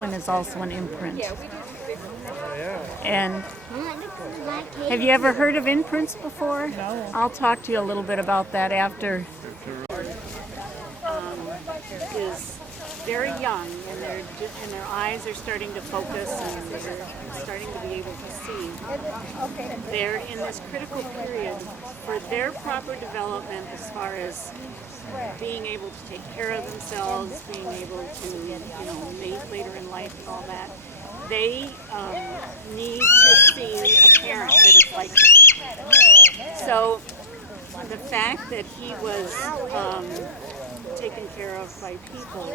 One is also an imprint. And have you ever heard of imprints before? No. I'll talk to you a little bit about that after. Is very young, and their eyes are starting to focus, and they're starting to be able to see. They're in this critical period for their proper development as far as being able to take care of themselves, being able to, mate later in life and all that. They need to see a parent that is like them. So the fact that he was taken care of by people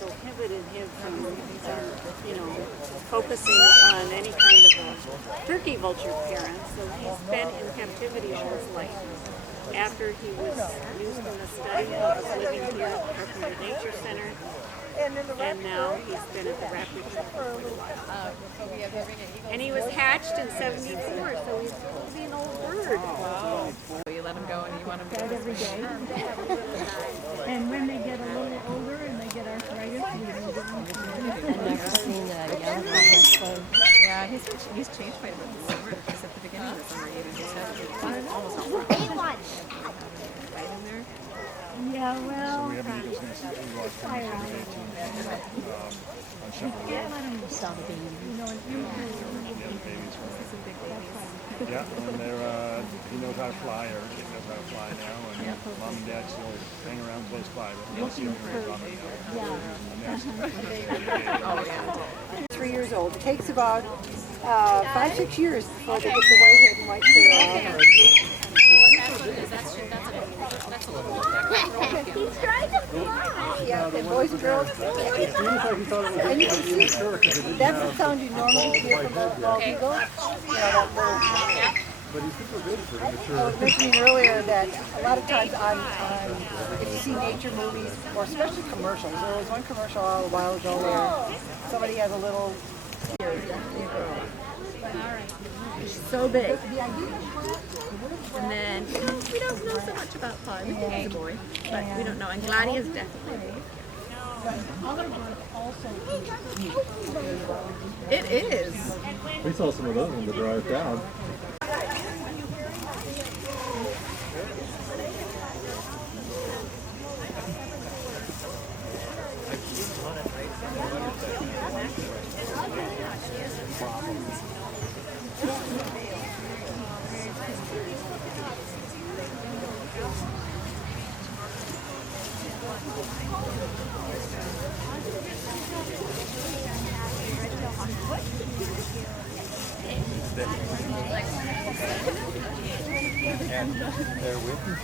prohibited him from, focusing on any kind of a turkey vulture parent. So he's been in captivity all his life. After he was used in the study, he was living here at the Raptor Nature Center, and now he's been at the Raptor for a little while. And he was hatched in '74, so he's supposed to be an old bird. Wow. You let him go and you want him to Right every day. And when they get a little older and they get arthritis, we move them. I've never seen a young person play. Yeah, he's changed quite a bit this summer, because at the beginning of the summer he was almost all right in there. Yeah, well, We haven't used this next year. We lost 18 on Shepherd Road. Yeah, and they're, he knows how to fly, or she knows how to fly now, and mom and dad still hang around close by, but we don't see them very often now. Oh, yeah. 3 years old. It takes about 5-6 years before they get the white head and white tail. He's trying to fly. Yeah, and boys and girls. And you can see that's the sound you normally hear from a bald eagle. That little. But he's super good for the I mature. was mentioning earlier that a lot of times if you see nature movies, or especially commercials, there was one commercial a while ago where somebody has a little. so big. And then we don't know so much about Pug. He's a boy, but we don't know. And Gladdy is definitely. It is. We saw some of those on the drive down. And they're with me.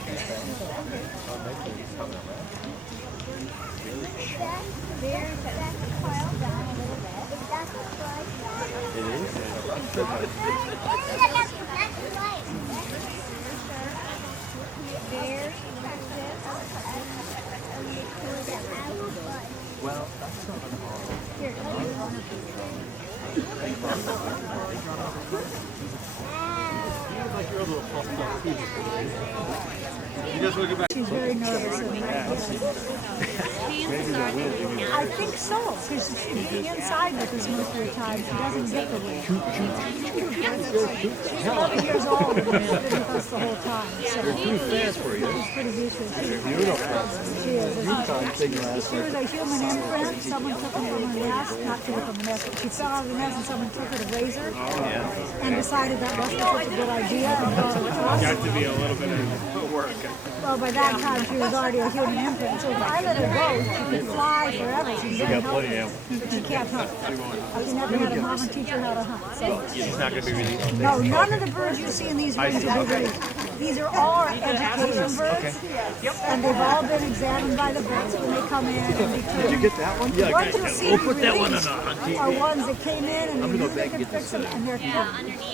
Well, that's not like your little She's very nervous. I think so, because being inside with us most of the time, she doesn't get the wind. She's 11 years old and she's been with us the whole time. So too fast for you. she's pretty vicious. Beautiful. She is. Big She was a human imprint. Someone took her from her nest, not took her from the nest, but she fell out of the nest and someone took her to raise her and decided that wasn't such a good idea and brought her to us. Got to be a little bit of work. Well, by that time she was already a human imprint, so if I let her go, she could fly forever. She's very healthy, but she can't hunt. She never had a mom and teach her how to hunt. So. She's not going to be released. No, none of the birds you see in these rings will be released. These are all our education birds, and they've all been examined by the vets when they come in. And Did you get that one? Yeah, ones you'll see released are ones that came in and they can fix them, and they're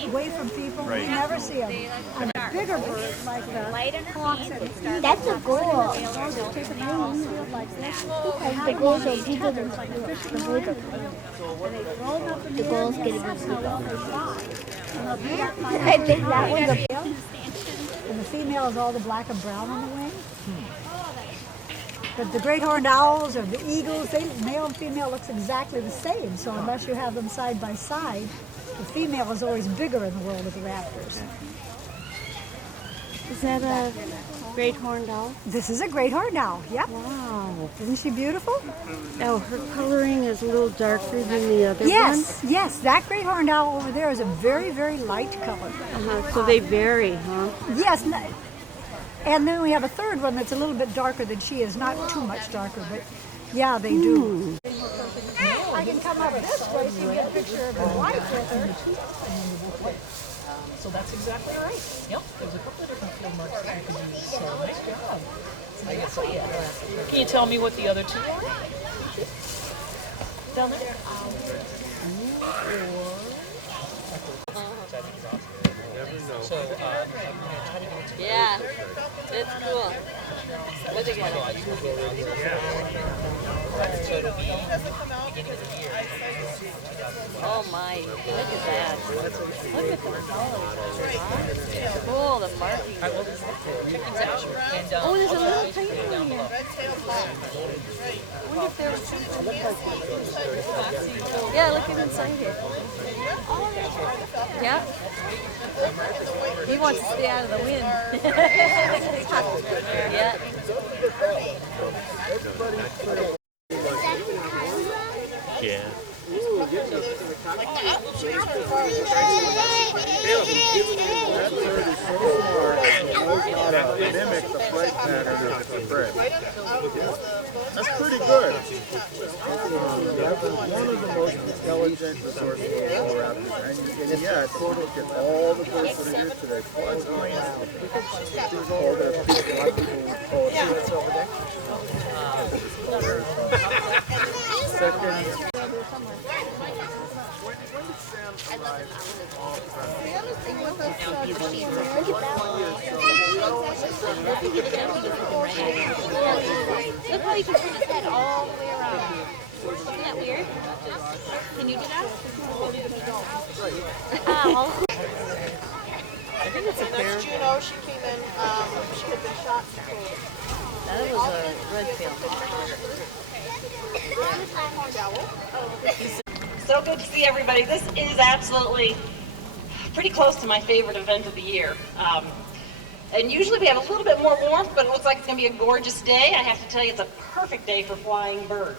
away from people. We never see them. And the bigger birds, like the hawks and That's a goal. those will take them out in the field like this. The goals are bigger than Like a fish the bigger. and they throw them up in The the goal's air, getting and that's how well they fly. And they'll do that I think that one's a and the female is all the black and brown on the wing. But the great horned owls or the eagles, male and female looks exactly the same. So unless you have them side by side, the female is always bigger in the world of the raptors. Is that a great horned owl? This is a great horned owl, yep. Wow. Isn't she beautiful? Oh, her coloring is a little darker than the other Yes, yes. That great horned owl over there is a very, very light color. one? So they vary, huh? Yes, and then we have a third one that's a little bit darker than she is, not too much darker, but yeah, they do. I can come up this way so you get a picture of her wife with her. So that's exactly right. Yep, there's a couple of different field marks that you can use. So nice job. Can you tell me what the other two are? Down there? Yeah, it's cool. Look together. So it'll be beginning of the year. Oh my, look at that. Look at the colors. Cool, the marking. Oh, there's a little tiny one here. I wonder if there was something. Yeah, look at inside here. Yeah. He wants to stay out of the wind. Yeah. Yeah. Mimic the flight pattern of the bird. That's pretty good. One of the most intelligent resources of all raptors, and yet, look at all the birds that are here today. Plus, all the people, a lot of people would call it treats over there. Second. Look how you can turn his head all the way around. Isn't that weird? Can you do that? Ow. I think it's a pair. You know, she came in, she had been shot. That was a red tail. So good to see everybody. This is absolutely pretty close to my favorite event of the year. And usually we have a little bit more warmth, but it looks like it's going to be a gorgeous day. I have to tell you, it's a perfect day for flying birds.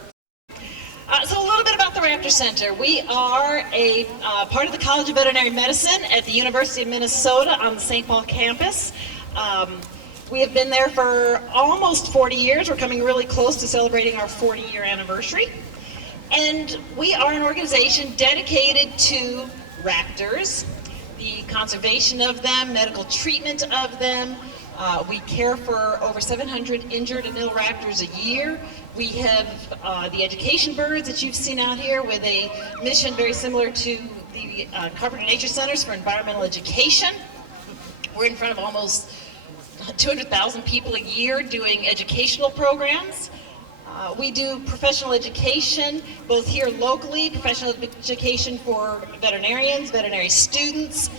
So a little bit about the Raptor Center. We are a part of the College of Veterinary Medicine at the University of Minnesota on the St. Paul campus. We have been there for almost 40 years. We're coming really close to celebrating our 40-year anniversary. And we are an organization dedicated to raptors, the conservation of them, medical treatment of them. We care for over 700 injured and ill raptors a year. We have the education birds that you've seen out here with a mission very similar to the Carpenter Nature Centers for Environmental Education. We're in front of almost 200,000 people a year doing educational programs. We do professional education, both here locally, professional education for veterinarians, veterinary students,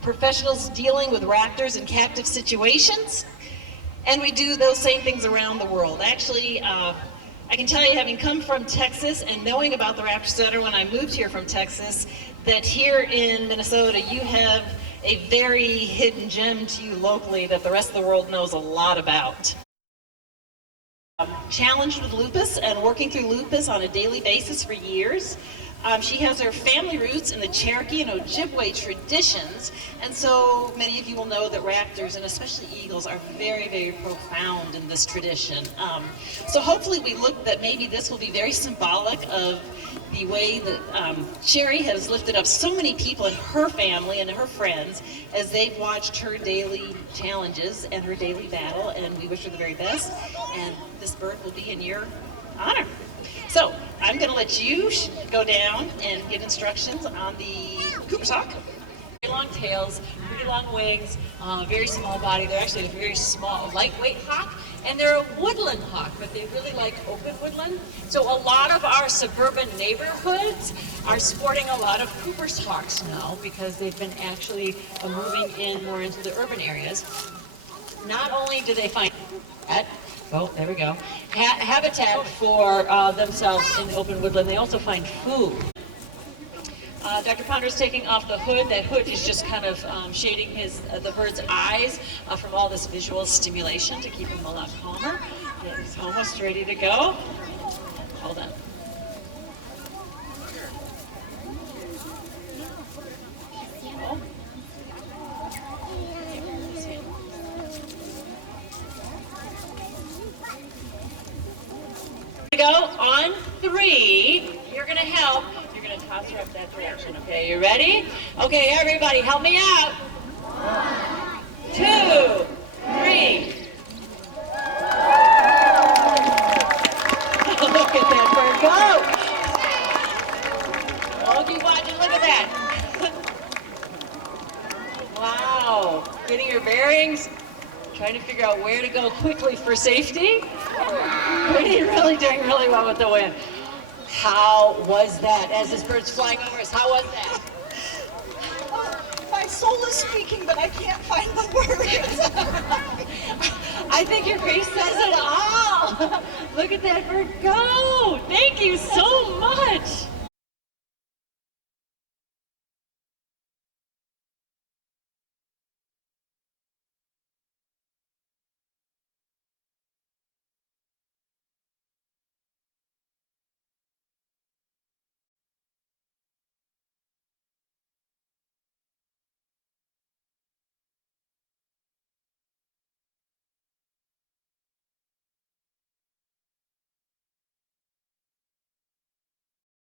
professionals dealing with raptors in captive situations. And we do those same things around the world. Actually, I can tell you, having come from Texas and knowing about the Raptor Center when I moved here from Texas, that here in Minnesota you have a very hidden gem to you locally that the rest of the world knows a lot about. Challenged with lupus and working through lupus on a daily basis for years. She has her family roots in the Cherokee and Ojibwe traditions, and so many of you will know that raptors, and especially eagles, are very, very profound in this tradition. So hopefully we look that maybe this will be very symbolic of the way that Sherry has lifted up so many people in her family and her friends as they've watched her daily challenges and her daily battle, and we wish her the very best, and this bird will be in your honor. So I'm going to let you go down and give instructions on the Cooper's hawk. Very long tails, pretty long wings, very small body. They're actually a very small, lightweight hawk, and they're a woodland hawk, but they really like open woodland. So a lot of our suburban neighborhoods are sporting a lot of Cooper's hawks now because they've been actually moving in more into the urban areas. Not only do they find that, Oh, there we go. Habitat for themselves in open woodland. They also find food. Dr. Ponder's taking off the hood. That hood is just kind of shading the bird's eyes from all this visual stimulation to keep him a lot calmer. He's almost ready to go. Hold on. Go on 3. You're gonna help. You're gonna toss her up that direction. Okay, you ready? Okay, everybody, help me out. 1, 2, 3. Look at that bird go! Oh, keep watching. Look at that. Wow, getting your bearings. Trying to figure out where to go quickly for safety. Really doing really well with the wind. How was that as this bird's flying over us? How was that? My soul is speaking, but I can't find the words. I think your face says it all. Look at that bird go. Thank you so much.